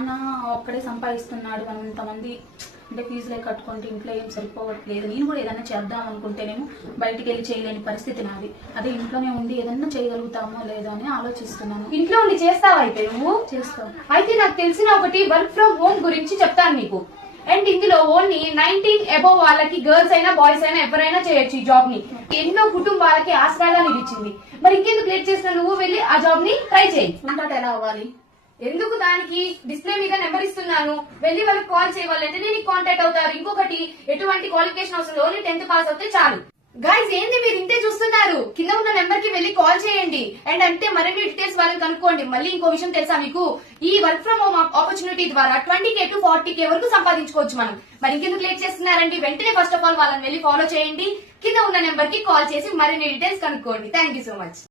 నాన్న ఒక్కడే సంపాదిస్తున్నాడు, మనం ఇంతమంది అంటే ఫీజులే కట్టుకుంటే ఇంట్లో ఏం సరిపోవట్లేదు, నేను కూడా ఏదైనా చేద్దాం అనుకుంటేనేమో బయటికి వెళ్ళి చేయలేని పరిస్థితి నాది. అదే ఇంట్లోనే ఉండి ఏదన్నా చేయగలుగుతామో లేదో అని ఆలోచిస్తున్నాను. ఇంట్లో ఉండి చేస్తావా అయితే నువ్వు? చేస్తావు. అయితే నాకు తెలిసిన ఒకటి వర్క్ ఫ్రమ్ హోమ్ గురించి చెప్తాను నీకు. అండ్ ఇందులో ఓన్లీ 19 అబోవ్ వాళ్ళకి, గర్ల్స్ అయినా బాయ్స్ అయినా ఎవరైనా చేయొచ్చు ఈ జాబ్ ని. ఎన్నో కుటుంబాలకి ఆసరాగా నిలిచింది. మరి ఇంకెందుకు లేట్ చేసిన నువ్వు వెళ్ళి ఆ జాబ్ ని ట్రై చేయి. కాంటాక్ట్ ఎలా అవ్వాలి? ఎందుకు, దానికి డిస్ప్లే మీద నెంబర్ ఇస్తున్నాను, వెళ్ళి వాళ్ళకి కాల్ చేయవాలంటే నేను కాంటాక్ట్ అవుతారు. ఇంకొకటి, ఎటువంటి క్వాలిఫికేషన్ అవసరం, ఓన్లీ 10th పాస్ అవుతే చాలు. గైస్, ఏంది మీరు ఇంతే చూస్తున్నారు? కింద ఉన్న నెంబర్ కి వెళ్ళి కాల్ చేయండి. అండ్ అంటే మరిన్ని డీటెయిల్స్ వాళ్ళని కనుక్కోండి. మళ్ళీ ఇంకో విషయం తెలుసా మీకు, ఈ వర్క్ ఫ్రమ్ హోమ్ ఆపర్చునిటీ ద్వారా 20K to 40K వరకు సంపాదించుకోవచ్చు మనం. మరి ఇంకెందుకు లేట్ చేస్తున్నారండి? వెంటనే ఫస్ట్ ఆఫ్ ఆల్ వాళ్ళని వెళ్ళి ఫాలో చేయండి. కింద ఉన్న నెంబర్ కి కాల్ చేసి మరిన్ని డీటెయిల్స్ కనుక్కోండి. Thank you so much.